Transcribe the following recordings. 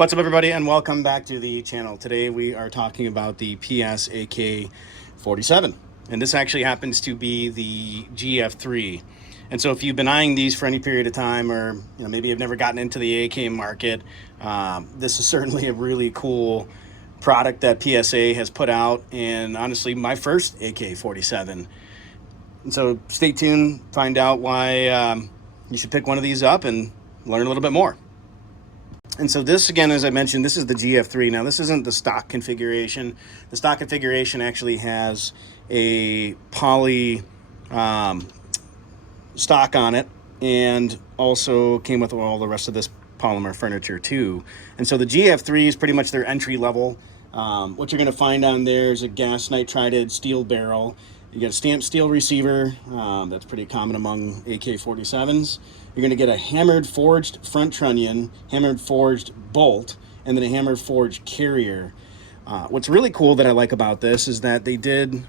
What's up, everybody, and welcome back to the channel. Today we are talking about the PSA AK47, and this actually happens to be the GF3. And so if you've been eyeing these for any period of time, or maybe you've never gotten into the AK market, this is certainly a really cool product that PSA has put out, and honestly my first AK47. And so stay tuned, find out why you should pick one of these up and learn a little bit more. And so this, again, as I mentioned, this is the GF3. Now, this isn't the stock configuration. The stock configuration actually has a poly stock on it, and also came with all the rest of this polymer furniture too. And so the GF3 is pretty much their entry level. What you're going to find on there is a gas nitrided steel barrel. You get a stamped steel receiver. That's pretty common among AK-47s. You're going to get a hammered forged front trunnion, hammered forged bolt, and then a hammered forged carrier. What's really cool that I like about this is that they did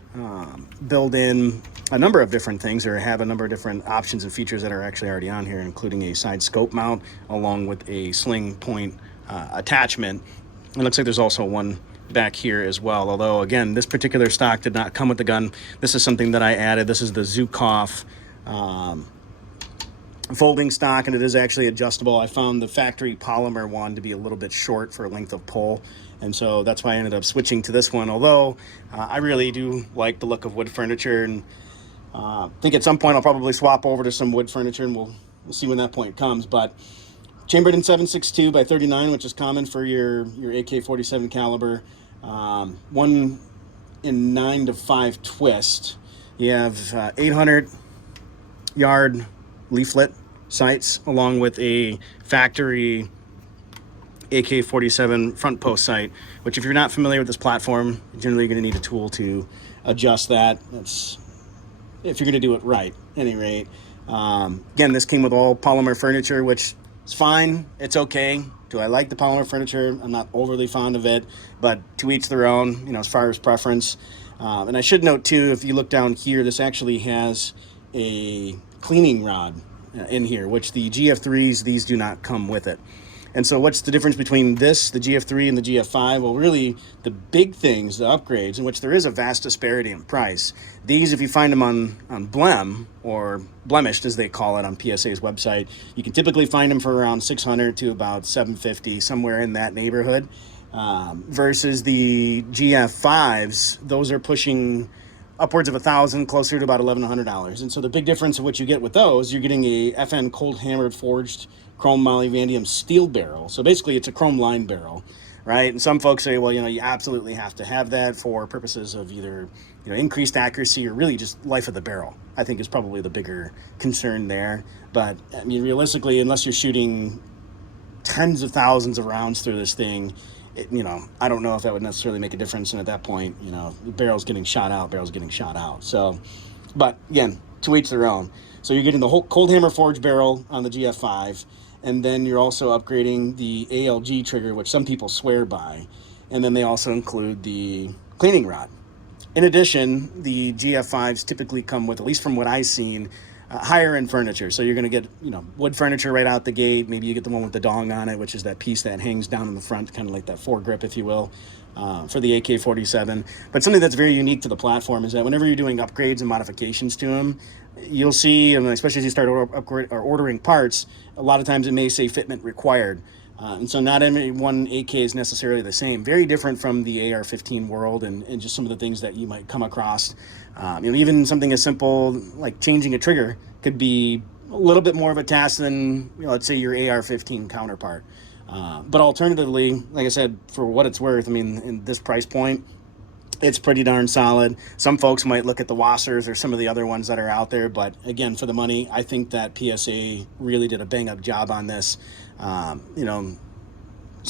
build in a number of different things, or have a number of different options and features that are actually already on here, including a side scope mount along with a sling point attachment. It looks like there's also one back here as well, although again, this particular stock did not come with the gun. This is something that I added. This is the Zukov folding stock, and it is actually adjustable. I found the factory polymer one to be a little bit short for length of pull, and so that's why I ended up switching to this one, although I really do like the look of wood furniture, and I think at some point I'll probably swap over to some wood furniture, and we'll see when that point comes. But chambered in 7.62 by 39, which is common for your AK-47 caliber. 1 in 9-5 twist. You have 800 yard leaflet sights, along with a factory AK-47 front post sight, which, if you're not familiar with this platform, generally you're going to need a tool to adjust that. That's if you're going to do it right, at any rate. Again, this came with all polymer furniture, which is fine. It's okay. Do I like the polymer furniture? I'm not overly fond of it, but to each their own, as far as preference. And I should note too, if you look down here, this actually has a cleaning rod in here, which the GF3s, these do not come with it. And so what's the difference between this, the GF3, and the GF5? Well, really, the big things, the upgrades, in which there is a vast disparity in price. These, if you find them on Blem, or blemished as they call it on PSA's website, you can typically find them for around $600 to about $750, somewhere in that neighborhood. Versus the GF5s, those are pushing upwards of $1,000, closer to about $1,100. And so the big difference of what you get with those, you're getting a FN cold hammered forged chrome molybdenum steel barrel. So basically it's a chrome line barrel, right? And some folks say, well, you absolutely have to have that for purposes of either increased accuracy, or really just life of the barrel, I think, is probably the bigger concern there. But I mean, realistically, unless you're shooting tens of thousands of rounds through this thing, I don't know if that would necessarily make a difference. And at that point, the barrel's getting shot out. So, but again, to each their own. So you're getting the whole cold hammer forged barrel on the GF5, and then you're also upgrading the ALG trigger, which some people swear by. And then they also include the cleaning rod. In addition, the GF5s typically come with, at least from what I've seen, higher end furniture. So you're going to get, wood furniture right out the gate. Maybe you get the one with the dong on it, which is that piece that hangs down in the front, kind of like that foregrip, if you will, for the AK-47. But something that's very unique to the platform is that whenever you're doing upgrades and modifications to them, you'll see, and especially as you start ordering parts, a lot of times it may say fitment required. And so not every one AK is necessarily the same. Very different from the AR-15 world, and just some of the things that you might come across. Even something as simple like changing a trigger could be a little bit more of a task than, let's say, your AR-15 counterpart. But alternatively, like I said, for what it's worth, in this price point, it's pretty darn solid. Some folks might look at the Wassers or some of the other ones that are out there, but again, for the money, I think that PSA really did a bang-up job on this. So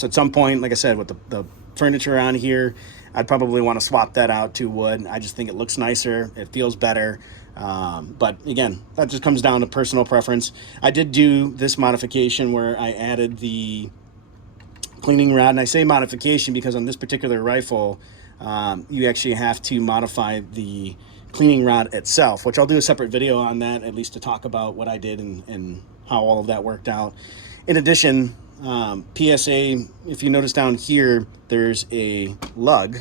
at some point, like I said, with the furniture on here, I'd probably want to swap that out to wood. I just think it looks nicer, it feels better. But again, that just comes down to personal preference. I did do this modification where I added the cleaning rod, and I say modification because on this particular rifle, you actually have to modify the cleaning rod itself, which I'll do a separate video on that, at least to talk about what I did and how all of that worked out. In addition, PSA, if you notice down here, there's a lug,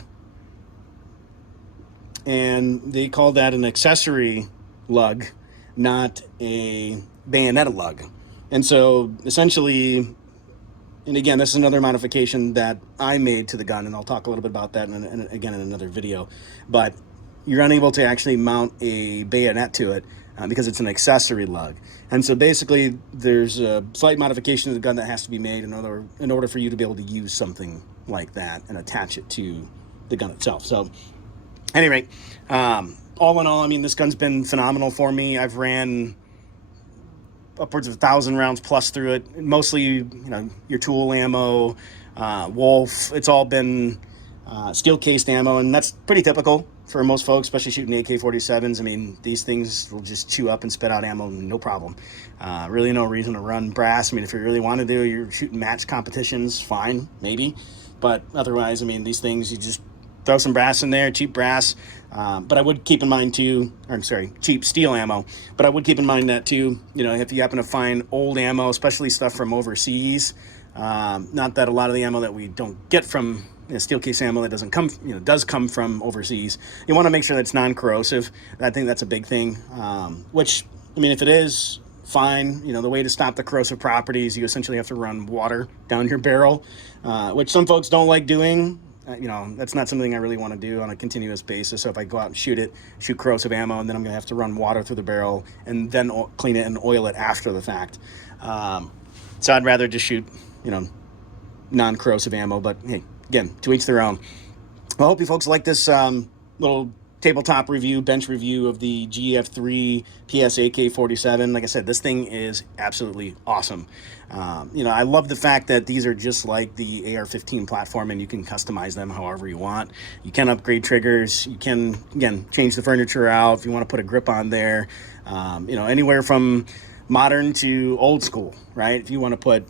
and they call that an accessory lug, not a bayonet lug. And so essentially, and again, this is another modification that I made to the gun, and I'll talk a little bit about that again in another video, but you're unable to actually mount a bayonet to it because it's an accessory lug. And so basically there's a slight modification of the gun that has to be made in order for you to be able to use something like that and attach it to the gun itself. So at any rate, all in all, I mean, this gun's been phenomenal for me. I've ran upwards of 1,000 rounds plus through it, mostly, you know, your tool ammo, Wolf. It's all been steel cased ammo, and that's pretty typical for most folks, especially shooting AK-47s. I mean, these things will just chew up and spit out ammo, no problem. Really no reason to run brass. I mean, if you really want to do, you're shooting match competitions, fine, maybe. But otherwise, I mean, these things, you just throw some brass in there, cheap brass. But I would keep in mind too, or I'm sorry, cheap steel ammo. But I would keep in mind that too, you know, if you happen to find old ammo, especially stuff from overseas, not that a lot of the ammo that we don't get from, you know, steel case ammo that doesn't come, you know, does come from overseas, you want to make sure that it's non-corrosive. I think that's a big thing. Which, I mean, if it is, fine. You know, the way to stop the corrosive properties, you essentially have to run water down your barrel, which some folks don't like doing. You know, that's not something I really want to do on a continuous basis. So if I go out and shoot corrosive ammo, and then I'm going to have to run water through the barrel and then clean it and oil it after the fact. So I'd rather just shoot, you know, non-corrosive ammo. But hey, again, to each their own. Well, I hope you folks like this little tabletop review, bench review of the GF3 PSA AK47. Like I said, this thing is absolutely awesome. You know, I love the fact that these are just like the AR-15 platform, and you can customize them however you want. You can upgrade triggers. You can, again, change the furniture out if you want to put a grip on there. You know, anywhere from modern to old school, right? If you want to put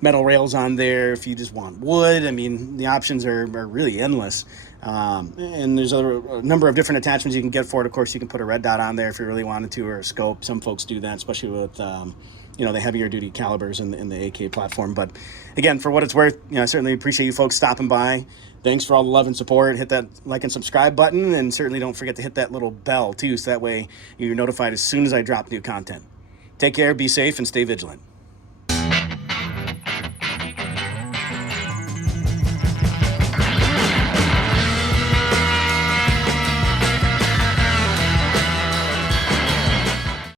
metal rails on there, if you just want wood, I mean, the options are really endless. And there's a number of different attachments you can get for it. Of course, you can put a red dot on there if you really wanted to, or a scope. Some folks do that, especially with you know, the heavier duty calibers in the AK platform. But again, for what it's worth, you know, I certainly appreciate you folks stopping by. Thanks for all the love and support. Hit that like and subscribe button, and certainly don't forget to hit that little bell too, so that way you're notified as soon as I drop new content. Take care, be safe, and stay vigilant.